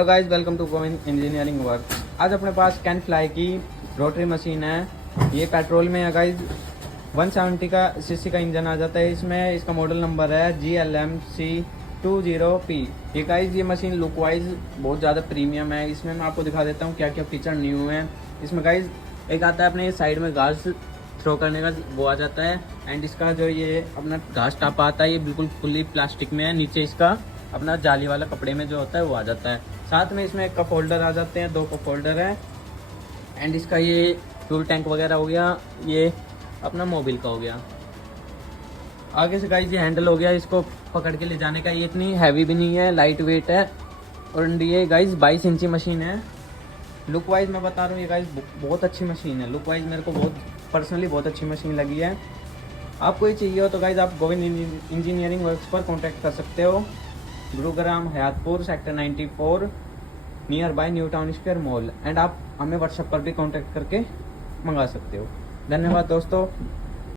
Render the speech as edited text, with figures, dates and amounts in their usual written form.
Hello guys, welcome to Govind engineering work. आज अपने पास CanFly की रोटरी मशीन है। ये पेट्रोल में है गाइस। 170 का सीसी का इंजन आ जाता है इसमें। इसका मॉडल नंबर है GLM-C20P। ये गाइस ये मशीन लुक वाइज बहुत ज़्यादा प्रीमियम है। इसमें मैं आपको दिखा देता हूँ क्या क्या फीचर न्यू है। इसमें गाइस एक आता है अपने साइड में घास थ्रो करने का, वो आ जाता है। एंड इसका जो ये अपना घास टापा आता है ये बिल्कुल फुल्ली प्लास्टिक में है। नीचे इसका अपना जाली वाला कपड़े में जो होता है वो आ जाता है। साथ में इसमें एक कप होल्डर आ जाते हैं, 2 कप होल्डर है। एंड इसका ये फ्यूल टैंक वगैरह हो गया, ये अपना मोबिल का हो गया। आगे से गाइस ये हैंडल हो गया इसको पकड़ के ले जाने का। ये इतनी हैवी भी नहीं है, लाइट वेट है। और ये गाइस 22 इंची मशीन है। लुक वाइज मैं बता रहा हूँ ये गाइस बहुत अच्छी मशीन है। लुक वाइज मेरे को पर्सनली बहुत अच्छी मशीन लगी है। आपको ये चाहिए हो तो गाइस आप गोविंद इंजीनियरिंग वर्क्स पर कॉन्टैक्ट कर सकते हो। Gurugram, Hayatpur, sector 94, near by new town square mall. And आप हमें व्हाट्सएप पर भी कांटेक्ट करके मंगा सकते हो। धन्यवाद दोस्तों।